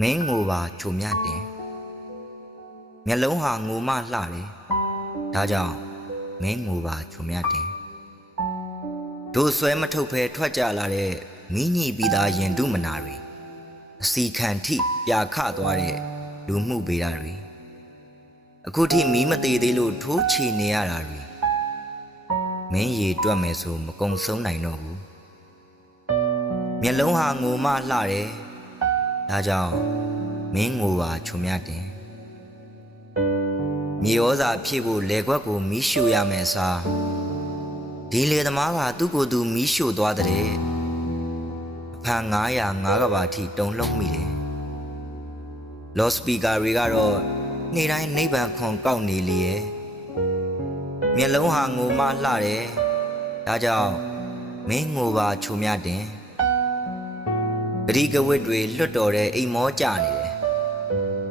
မင်းငိုပါချုံမြတ်တင်မျက်လုံးဟာငိုမလှတယ်ဒါကြောင့်မင်းငိုပါချုံမြတ်တင်တို့ဆွဲမထုတ်ဖဲထွက်ကြလာတဲ့မိညိပြီးသားရင်တုမနာတွေအစီခံထိပြာခသွားတဲ့လူမှုပေတာတွေအခုထိမီးမသေးသေးလို့ထိုးချီနေရတာတွေမင်းရေတွက်မယ်ဆိုမကုံဆုံးနိုင်တော့ဘူးမျက်လုံးဟာငိုမလှတယ် ဒါကြောင့်မင်းငိုပါချုံမြတ်တင်မြေဩဇာဖြည့်ဖို့လေခွက်ကိုမီးရှို့ရမယ်စားဒီလေသမားကသူ့ကိုယ်သူမီးရှို့သွားတဲ့အဖန်900ငါးကဘာထိတုံလှုပ်မိတယ်လော့စပီကာတွေကတော့နေ့တိုင်းနိဗ္ဗာန်ခွန်ကောက်နေလေရဲ့မျက်လုံးဟာငိုမလှတယ်ဒါကြောင့်မင်းငိုပါချုံမြတ်တင် ဂရီကဝတ်တွေလွတ်တော်တဲ့အိမ်မောကြနေတယ်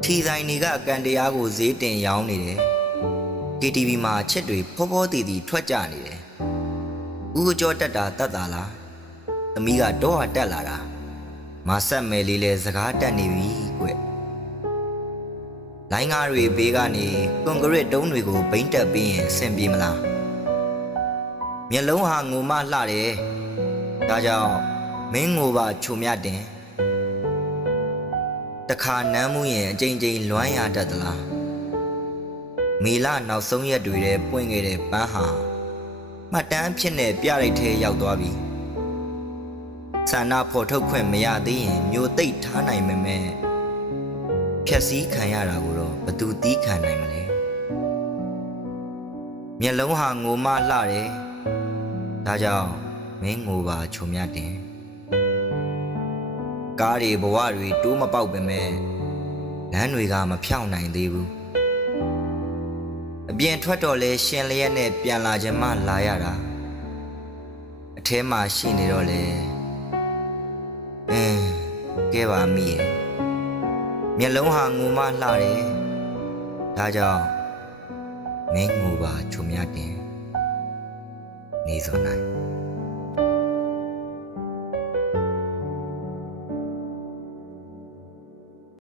ထီဆိုင်တွေကအကန်တရားကိုဈေးတင်ရောင်းနေတယ် KTV မှာအချက်တွေဖောဖောတီတီထွက်ကြနေတယ်ဦးကကြောတက်တာတတ်တာလားသမီးကတော့ဟာတက်လာတာမဆက်မယ်လေးလဲစကားတက်နေပြီကွလိုင်းကားတွေဘေးကနေကွန်ကရစ်တုံးတွေကိုဘိမ့်တက်ပြီးရင်အဆင်ပြေမလားမျက်လုံးဟာငိုမလှတယ်ဒါကြောင့် မင်းငိုပါချုံမြတ်တင်တခါနမ်းမှုရင်အကြိမ်ကြိမ်လွမ်းရတတ်သလားမေလနောက်ဆုံးရက်တွေထဲပွင့်ခဲ့တဲ့ပန်းဟာမှတ်တမ်းဖြစ်နေပြလိုက်ထဲရောက်သွားပြီဆန္ဒဖော်ထုတ်ခွင့်မရသေးရင်မျိုးသိပ်ထားနိုင်မမဲဖြက်စည်းခံရတာကိုတော့ဘသူတီးခံနိုင်မလဲမျက်လုံးဟာငိုမလှတယ်ဒါကြောင့်မင်းငိုပါချုံမြတ်တင် ကားတွေဘဝတွေတိုးမပေါက်ပဲမဲ့လမ်းတွေကမဖြောင့်နိုင်သေးဘူးအပြင်ထွက်တော့လဲရှင်လျက်နဲ့ပြန်လာခြင်းမှလာရတာအထဲမှာရှိနေတော့လဲအင်းကဲပါမိရဲ့မျက်လုံးဟာငိုမလှတယ်ဒါကြောင့်မင်းငိုပါချုံမြတ်တင်နေစောနိုင်